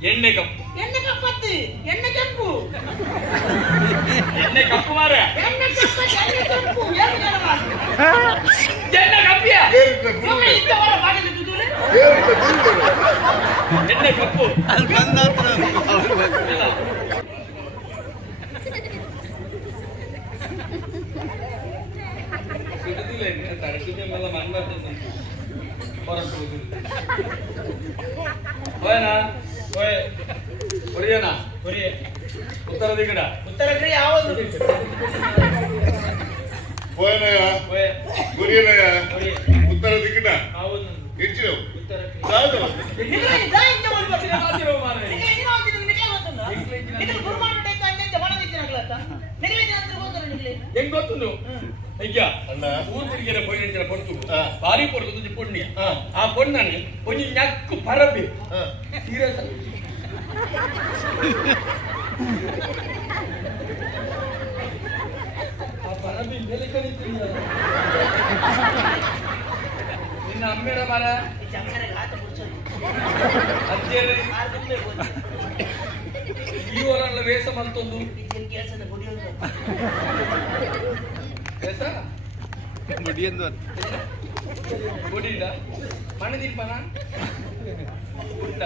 ಎಣ್ಣೆ ಕಪ್ಪು ಎಣ್ಣೆ ಕಪ್ಪತ್ತಿ ಎಣ್ಣೆ ಕೆಂಪು ಎಣ್ಣೆ ಕಪ್ಪು ಮಾರ ಎಣ್ಣೆ ಕಪ್ಪು ಎಣ್ಣೆ ಕೆಂಪು ಏನು ಹೇಳಲ್ಲ ಎಣ್ಣೆ ಕಪ್ಪಿಯ ಒಮ್ಮೆ ಇದ್ದವರ ಬಾಗಿಲು ತುದುಲೆ ಎಣ್ಣೆ ಕಪ್ಪು ಅದು ಬಂದಾತ್ರ ಸಿಡಿದಿಲ್ಲ ತರಸಿದೆಲ್ಲ ಮಣ್ಣು ಹೊರಟು ಹೋಯನಾ ಹೋಯ್ ಹೊರಿಯನಾ ಹೊರಿಯ ಉತ್ತರ ದಿಗಡ ಉತ್ತರ ಕಡೆ ಯಾವುದು ಹೋಯನಯ ಹೋಯ್ ಹೊರಿಯನಯ ಹೊರಿಯ ಉತ್ತರ ದಿಕ್ಕಟ ಹೌದು ಹೆಚ್ಚು ಉತ್ತರ ಯಾವುದು ನಿಮಗೆ ದಾಯಿಂದ ಮಾಡ್ಬೇಕು ಮಾತಿರೋ ಮಾರೇ ನಿಮಗೆ ಏನು ಅಂತಿದ್ರು ನಿಮಗೆ ಗೊತ್ತುಂಟಾ ನಿಮಗೆ ಗುರುಮಾನುಡೆ ಅಂತ ಬಣ ನಿಂತಿರಲ್ಲ ನಿಮಗೆ ಅಂತ ಗೊತ್ತಲ್ಲ ನಿಮಗೆ ಹೆಂಗ್ ಗೊತ್ತು ಅಯ್ಯ ಅಣ್ಣ ಊರು ತಿರುಗಿರ ಪೊಯ್ಯ ಪೊಟ್ಟು ಹಾ. ಬಾರಿ ಪೊಡ್ದು ಪೊಣ್ಯ ಹಾ. ಆ ಪೊಣ್ಣನ್ನು ಒಂಜಿ ನಕ್ಕು ಪರಬಿ ಸೀರಿಯಸ್ ಆ ಪರಬಿ ಮೇಲೆ ಕರೀತೀಯ ನಿನ್ನ ಅಮ್ಮೆರ ಮರ ಈ ಜಂಗರೆ ಗಾತ ಮುಚ್ಚೋದು ಅಜ್ಜಿಯರ ಆ ತುಂಬೆ ಹೋಗಿ ಇವರನ್ನ ವೇಷ ಮಲ್ತೊಂದು ಈ ಕೆಲಸದ ಗುಡಿಯೋದು ವೇಷ ಮುಡಿಯಂದು ಗುಡಿಲ್ಲ ಮಣದಿಪ್ಪನ ಉಂಡ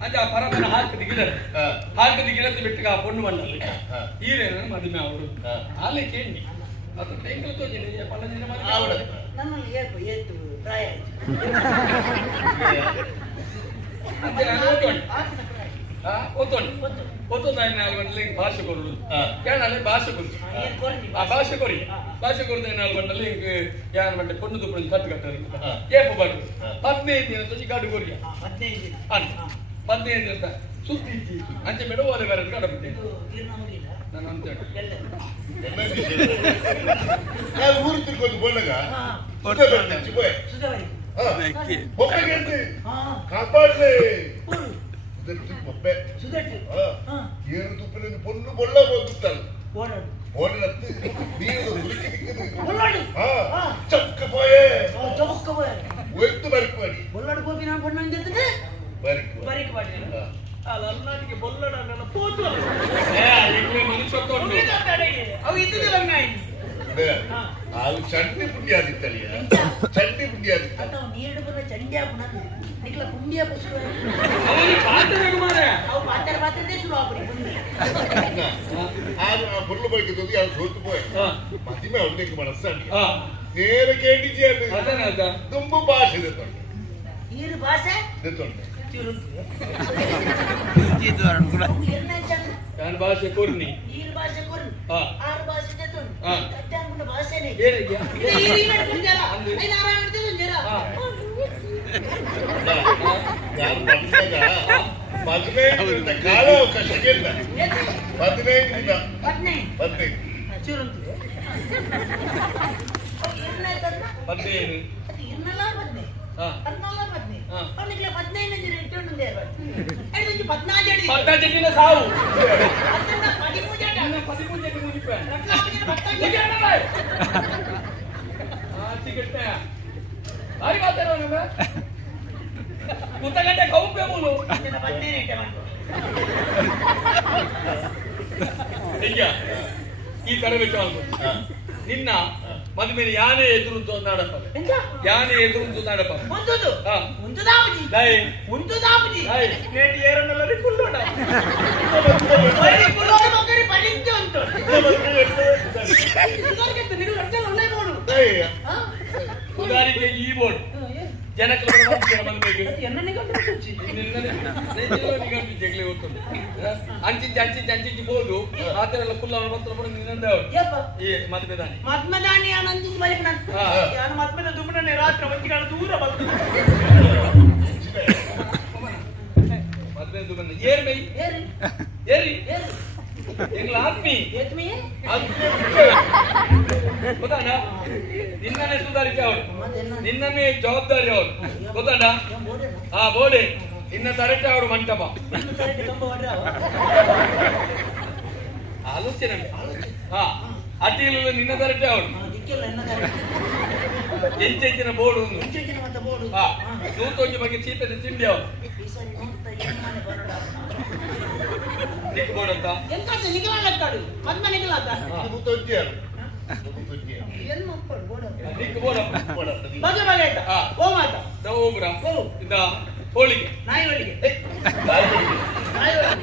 ಅಜ್ಜ ಪರಮನ ಹಾಕದಿ ಗಿಡ ಹಾಕದಿ ಗಿಡದ ಬಿಟ್ಟು ಆ ಪೊಣ್ಣು ಮಣ್ಣಲ್ಲಿ ಈರೇನ ಮದುವೆ ಅವರು ಅಲ್ಲಿ ಕೇಳಿ ಅದು ತೆಂಗಲು ತೋಜಿನಿ ಪಲ್ಲ ದಿನ ಮಾಡಿ ನಮ್ಮಲ್ಲಿ ಏತು ಪ್ರಾಯ ಅಜ್ಜ ನಾನು ಓದ್ಕೊಂಡು ಓದ್ಕೊಂಡು ನಾಲ್ಕು ಗಂಟೆಲಿ ಭಾಷೆ ಕೊಡುದು ಕೇಳಲ್ಲಿ ಭಾಷೆ ಕೊಡು ಆ ಭಾಷೆ ಕೊರಿ ಭಾಷೆ ಕೊಡದೆ ನಾಲ್ಕು ಗಂಟೆಲಿ ಯಾರು ಗಂಟೆ ಕೊಂಡು ತುಪ್ಪಳಿ ಕಟ್ಟು ಕಟ್ಟರು ಏಪು ಬಾಡು 15 ದಿನ ತುಜಿ ಕಾಡು ಕೊರಿಯ 15 ದಿನ 15 ದಿನ ಸುತ್ತಿ ಅಂಚೆ ಮೆಡವಾದ ಬೇರೆ ಕಡಬಿಟ್ಟೆ ನಾನು ಅಂತ ನಾನು ಊರು ತಿರ್ಕೊಂಡು ಬಂದಾಗ ಕಾಪಾಡ್ಲೆ ಬೊಬ್ಬೆ ಏನು ತುಪ್ಪಿನ ಪೊಣ್ಣು ಬೊಳ್ಳ ಹೋಗುತ್ತಲ್ಲ ಓಡಲತ್ತು ನೀರು ಚಕ್ಕ ಪೋಯೆ ಒಯ್ತು ಬರಿಕ್ವಾಡಿ ಬೊಲ್ಲಡು ಹೋಗಿ ನಾನು ಬಣ್ಣ ಜೊತೆಗೆ ಬರಿಕ್ವಾಡಿ ಅಲ್ಲಾಟಿಗೆ ಬೊಲ್ಲಡನ್ನೆಲ್ಲ ಪೋತು ಮನುಷ್ಯ ಅವು ಇದ್ದಿದ್ದಿಲ್ಲ ಅದು ಚಂಡಿ ಪುಂಡಿ ಆದಿತ್ತಲಿಯ ಚಂಡಿ ಪುಂಡಿ ಆದಿತ್ತ ಅಥವಾ ನೀರು ಬರ ಚಂಡ್ಯಾ ಪುಣ ನಿಕ್ಲ ಪುಂಡಿಯ ಪುಷ್ಪ ಅವು ಪಾತ್ರ ಪಾತ್ರದೇ ಶುರು ಆಗ್ಬಿಡಿ ಪುಂಡಿ ಆಗ ಆ ಬುರ್ಲು ಬಳಿಕೆ ತೊಂದಿ ಅದು ಸೋತು ಪೋಯ್ ಮದಿಮೆ ಅವನಿಗೆ ಮನಸ್ಸಂಡಿ ನೇರ ಕೇಳಿಜಿ ಅದು ತುಂಬ ಭಾಷೆ ದೆತ್ತೊಂಡೆ ಈರು ಭಾಷೆ ದೆತ್ತೊಂಡೆ ನಾನು ಭಾಷೆ ಕೊರ್ನಿ ಈರು ಭಾಷೆ ಕೊರು ಆರು ಭಾಷೆ ಜೊತೆ ಅತ್ಯಂತ ಭಾಷೆನೇ ನಾನು ಬಂದಾಗ 15 ದಿನದ ಕಾಲ ಅವಕಾಶ ಕೇಳಿದ 15 ದಿನ 15 ಸಾವು ಮುತ್ತಗಂಟೆ ಕೌಪೆ ಮೂಲು ಈ ತರಬೇತಿ ನಿನ್ನ ಮದುವೆ ಯಾನೇ ಎದುರು ನಾಡಪ್ಪ ಯಾನೇ ಎದುರು ನಾಡಪ್ಪ ಉದಾರಿಗೆ ಈ ಬೋರ್ಡ್ ಜನಕ್ಕೆ ಅಂಚಿ ಬೋದು ಆ ತರ ಎಲ್ಲ ಫುಲ್ ಅವನ ಮಾತ್ರ ಮದುವೆದಾನಿ ಮದ್ಮದಾನಿ ಆನಂದ ಮದ್ಮದ ದುಮ್ಮನೆ ರಾತ್ರಿ ಒಂಜಿಗಾಲ ದೂರ ಬಂತು ಮದ್ವೆ ದುಮ್ಮನೆ ಏರ್ ಮೈ ಏರಿ ಎಂಗ್ಲ ಆತ್ಮಿ ಗೊತ್ತಾಡ ನಿನ್ನನ್ನೇ ಸುಧಾರಿಕೆ ಅವರು ನಿನ್ನನ್ನೇ ಜವಾಬ್ದಾರಿ ಅವರು ಗೊತ್ತಾಡ ಹಾ ಬೋಡೆ ನಿನ್ನ ತರಟೆ ಅವರು ಮಂಟಪ ಆಲೋಚನೆ ಹಾ ಅಡ್ಡಿಲ್ಲ ನಿನ್ನ ತರಟೆ ಅವರು ಎಂಚಿನ ಬೋರ್ಡು ಒಂದು ನೂತೊಂಜಿ ಬಗ್ಗೆ ಚೀಪದ ತಿಂಡಿ ಅವರು నీకు పోడంత ఎంత నిగలాడు మధ్య నిగలాద ముత్తొచ్చారు నీకు పోడం ಬಗ್ಗೆ ಬಗ್ಗೆ ಆಯ್ತಾ ಓ ಮಾತ ಓಬ್ರ ಇದ ಹೋಳಿಗೆ ನಾಯಿ ಹೋಳಿಗೆ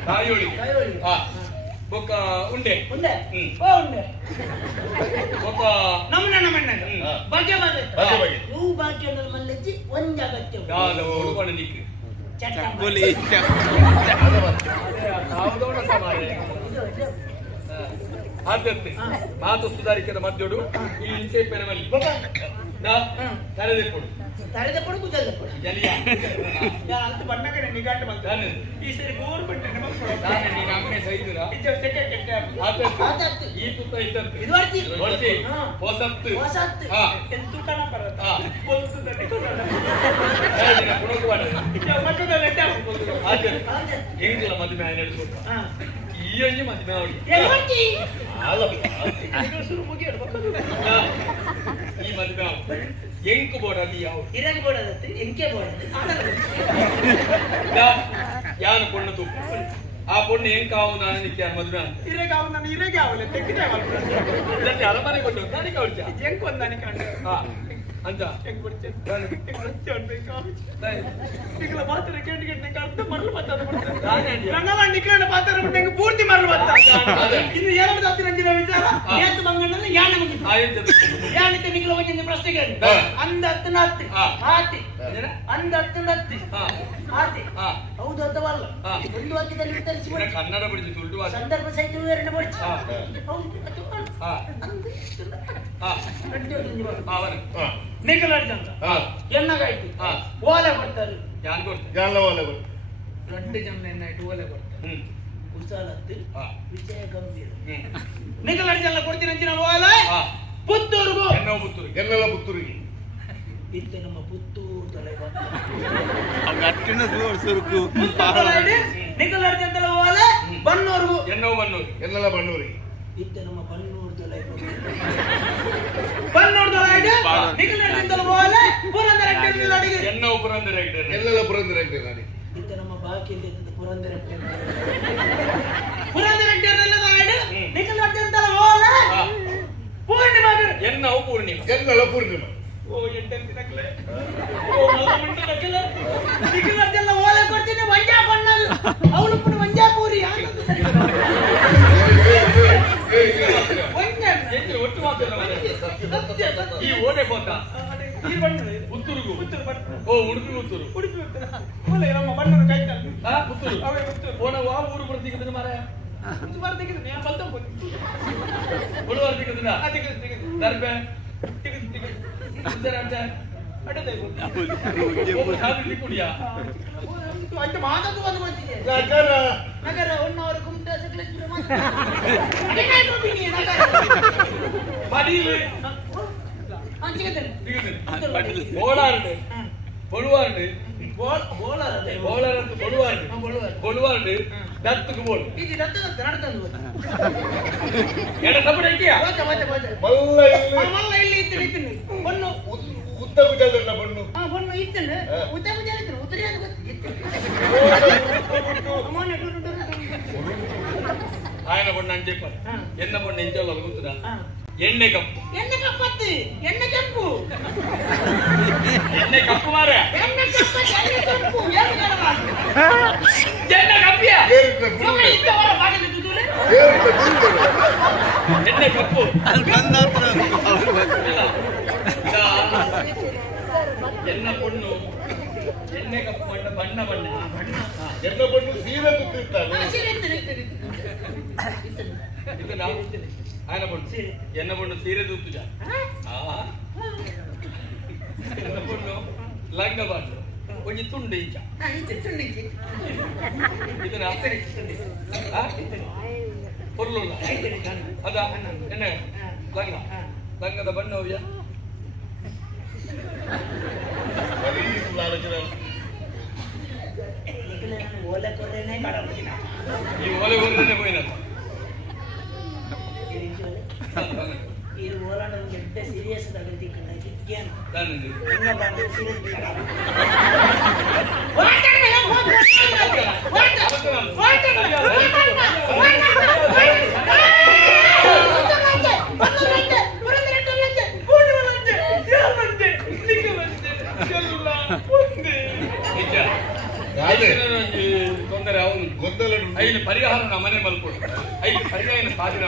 ನಾಯಿ ಹೋಳಿಗೆ ఒక ఉండే ఉండే ఓ ఉండే ఒక ನಮ್ಮಣ್ಣ ಬಗ್ಗೆ ಬಗ್ಗೆ ಬಗ್ಗೆ ನೀವು ಬಾಕಿ ಅಂದ್ರೆ ಮಲ್ಲಜ್ಜಿ ಒಂದಾಗತ್ತೆ ಯಾದ ಹುಡುಗನ ನಿಕ್ಕೆ ಬೋಲಿ ಯಾವುದೋಡ ಸಮಾರೆ ಆದ್ಯತೆ ಮಾತು ಸುಧಾರಿಕೆದ ಮಧ್ಯಡು ಈ ಇಂಟೆ ಪೆರಮಲ್ಲಿ ನಾ ತರದೆ ಕೊಡು ತರದೆ ಕೊಡು ಕುಜಲ್ಲೆ ಕೊಡು ಜಲಿಯಾ ಯಾ ಅಂತ ಬಣ್ಣ ಕಡೆ ನಿಗಾಟ ಬಂತ ಈ ಸರಿ ಗವರ್ನಮೆಂಟ್ ನಮಗೆ ಕೊಡು ನಾನು ನಿನ್ನ ಅಮ್ಮನೆ ಸೈದುರಾ ಇದು ಸೆಕೆಂಡ್ ಕೆಟ್ಟ ಆದ್ಯತೆ ಈ ತುತ್ತ ಇತ್ತಂತೆ ಇದು ವರ್ತಿ ಹೊಸತ್ತು ಎಂತ ಕಣ ಬರತ್ತ ಪೊಲ್ಸದಲ್ಲಿ ಕೊಡೋಣ ಏನಿನ ಕುಣಕುವಾಡ ಮಕ್ಕದಲ್ಲಿ ಎಟ್ಟ ಆದ್ಯತೆ ಹೆಂಗಿಲ್ಲ ಮದುವೆ ನಡೆಸ್ಬೇಕು ಈ ಅಂಜಿ ಮದುವೆ ಅವಳಿ ಎಲ್ಲಿ ಅಲ್ಲ ಶುರು ಮುಗಿಯಬೇಕು ಈ ಮದುವೆ ಎಂಕು ಬೋಡಲ್ಲಿ ಯಾವ ಇರಂಗ್ ಬೋಡದತ್ತೆ ಎಂಕೆ ಬೋಡದ ಯಾನು ಪೊಣ್ಣು ತೂಕು ಆ ಪೊಣ್ಣು ಎಂಕ ಅವು ನಾನು ನಿತ್ಯ ಮದುವೆ ಅಂತ ಇರೆಗೆ ಅವು ನಾನು ಇರೆಗೆ ಅವಲೆ ತೆಗ್ಗಿದೆ ಇದಕ್ಕೆ ಅರಮನೆ ಕೊಟ್ಟು ನನಗೆ ಕಳ್ಸ ಎಂಕ್ ಒಂದು ನನಗೆ ಕಂಡು ಅಂತ ಎಂಕ್ ಬಿಡ್ತೇನೆ ನಿಖಲ ಮಾತ್ರ ಕೇಂದ್ರ ಕೇಂದ್ರ ಅರ್ಧ ಮರಳು ಮಾತಾಡ್ಬಿಡ್ತಾರೆ ನನ್ನಲ್ಲ ನಿಖಲ ಮಾತಾಡ ಬಿಟ್ಟು ಪೂರ್ತಿ ಮರಳು ಮಾತಾಡ ಇನ್ನು ಎರಡು ಜಾತಿ ನಂದಿನ ವಿಚಾರ ಏತ್ ಬಂಗಣ್ಣಲ್ಲಿ ಯಾಣ ಮುಗಿತು ಯಾಣಿತ ನಿಖಲ ಹೋಗಿ ಪ್ರಶ್ನೆ ಕೇಳಿ ಅಂದ ಹತ್ತನ ಹತ್ತಿ ಹಾತಿ ಅಂದ ಹತ್ತನ ಹತ್ತಿ ಹಾತಿ ಹೌದು ಅಥವಾ ಅಲ್ಲ ಒಂದು ವಾಕ್ಯದಲ್ಲಿ ವಿತರಿಸಿ ಕನ್ನಡ ಬಿಡಿಸಿ ಸುಳ್ಳು ಸಂದರ್ಭ ಸಹಿತ ವಿವರಣೆ ಬಿಡಿಸಿ ಹೌದು ನಿಖಲಾಡ್ದಂತ ಎನ್ನಾಗಾಯ್ತು ಓಲೆ ಕೊಡ್ತಾರೆ ಯಾನ್ ಕೊಡ್ತಾರೆ ಜಾಲ ಓಲೆ ಕೊಡ್ತಾರೆ 2 ಜನ ಎನ್ನಾಯ್ತು ಓಲೆ ಕೊಡ್ತಾರೆ ಕುಶಾಲತ್ತು ವಿಜಯ ಗಂಭೀರ ನಿಖಲಾಡ್ದೆಲ್ಲ ಕೊಡ್ತೀನಿ ಅಂಚಿನ ಓಲೆ ಪುತ್ತೂರ್ಗು ಎಲ್ಲೆಲ್ಲ ಪುತ್ತೂರಿಗೆ ಇತ್ತು ನಮ್ಮ ಪುತ್ತೂರು ತಲೆ ಗಟ್ಟಿನ ಸುರುಕು ನಿಖಲಾಡ್ದೆಲ್ಲ ಓಲೆ ಬನ್ನೂರ್ಗು ಎಲ್ಲೆಲ್ಲ ಬಣ್ಣೂರಿಗೆ ಇತ್ತು ನಮ್ಮ ಬನ್ನೂರು ತಲೆ ಬನ್ನೂರು ತಲೆ ನಿಖಲಾಡ್ದೆಲ್ಲ ಓಲೆ ಪುರಂದರ ಎಲ್ಲೆಲ್ಲ ಪುರಂದರ ಇತ್ತು ನಮ್ಮ ಬಾಕಿ ಪುರಂದರ ಪುರಂದರ ನಿಖಲಾಡ್ದೆಲ್ಲ ಓಲೆ ಪೂರ್ಣಿಮಾ ಎಲ್ಲೆಲ್ಲ ಪೂರ್ಣಿಮಾ ಓ ಎಂಟೆಂತಿನಕ್ಲೆ ಓ ಮಲ್ಲಮಂಟನಕ್ಲೆ ನಿಖಲಾಡ್ದೆಲ್ಲ ಓಲೆ ಕೊಡ್ತೀನಿ ವಂಜಾ ಬಣ್ಣದು ಅವಳು ಪುಣ ವಂಜಾ ಪೂರಿ ಒಟ್ಟು ಈ ಓಡೆ ಹೋತ ಪುತ್ತೂರು ಓ ಉಡುಪಿ ಪುತ್ತೂರು ನಮ್ಮ ಬಣ್ಣದ ಕೈ ಪುತ್ತೂರು ಓಣ ಆ ಊರು ಬರ್ತಿದ್ದ ಮಾರ ಬರ್ತಿದ್ದೆ ಬಲ್ತ ಉಳುವಾರ ತಿಕ್ಕದ ದರ್ಬೆ ಅಡದೆ ಕುಡಿಯಾ అంటే మాటకు వంద వచ్చింది నగర 1 అవర్ కుంట సకలేశ్వర అదే నైట్ బిని నగర మడిలు అంచిగదె బిగిదె బోలార్డు బొలువార్డు బోలార్డు బోలార్డు బొలువార్డు దత్తుకు బోల్ ఇది దత్తు నడతందు ఎడ తప్పుడు ఐకియా ಮಲ್ಲ ಇಲ್ಲಿ ಇತ್ತು ಬಣ್ಣು ಉತ್ತ ಬಿಡಲ್ಲ ಬಣ್ಣು ಬಣ್ಣು ಇತ್ತು ಉತ್ತ ಬಿಡಲ್ಲ ಉತ್ತರಿ ಅಂತ ಗೊತ್ತಿತ್ತು ఆయన పొన్న అని చెప్పారు ఎన్న పొన్న ఏం చేయాలి అనుకుంటున్నా ఎన్నె కప్పు ఎన్నె కప్పు మారా ఎన్నె కప్పు ఎన్నె కప్పు ఎన్న పొన్ను ఎన్నె కప్పు అంటే బಣ್ಣ ಎನ್ನ ಬಣ್ಣು ಸೀರೆ ಗೊತ್ತಿರ್ತಾರೆ ఆయన పొన్ను ఎన్న పొన్ను సీರೆ దూతుజా ఎన్న పొన్ను లంగ బాట్లు కొంచెం తుండి ఇంకా ఇది పొర్లు అదా ఎన్న లంగದ ಬಣ್ಣ ಹೋಗ್ಯಾ ಓಲೆ ಕೊರ್ರೇನೆ ಈ ಓಲೆ ಕೊರ್ರೇನೆ పోయినది ಈ ಓಲಾಡ ಎಡ್ಡ ಸೀರಿಯಸ್ ತಗದಿ ಕಿಕ್ಕೇನು దానింది ಇಂಗ ಬಂದು ಸೀರಿಯಸ್ ಅದೇ ತೊಂದರೆ ಅವನು ಗೊಂದಲ ಐದು ಪರಿಹಾರ ನಮ್ಮ ಮನೆ ಮಲ್ಕೊಡು ಐದು ಪರಿಹಾರ ಸಾಧಿನ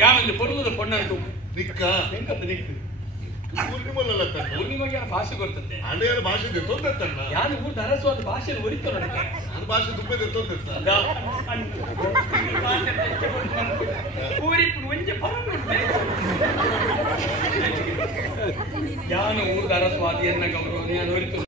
ಯಾನೊಂದು ಪೊರ್ಲದ ಪೊಣ್ಣಂಟು ನಿಕ್ಕ ಎಂಕಂತ ನಿಕ್ಕು ಪೂರ್ಣಿಮಲ್ಲ ತನ್ನ ಪೂರ್ಣಿಮೆಗೆ ಭಾಷೆ ಗೊತ್ತಂತೆ ಹಳೆಯ ಭಾಷೆ ತೊಂದರೆ ತನ್ನ ಯಾರು ಊಟ ಅರಸುವಾದ ಭಾಷೆಯಲ್ಲಿ ಒರಿತು ನನಗೆ ನನ್ನ ಭಾಷೆ ತುಂಬ ತೊಂದರೆ ಯಾನು ಊರ್ದ ಅರಸುವಾದಿಯನ್ನ ಗೌರವ ನಾನು ಒರಿತು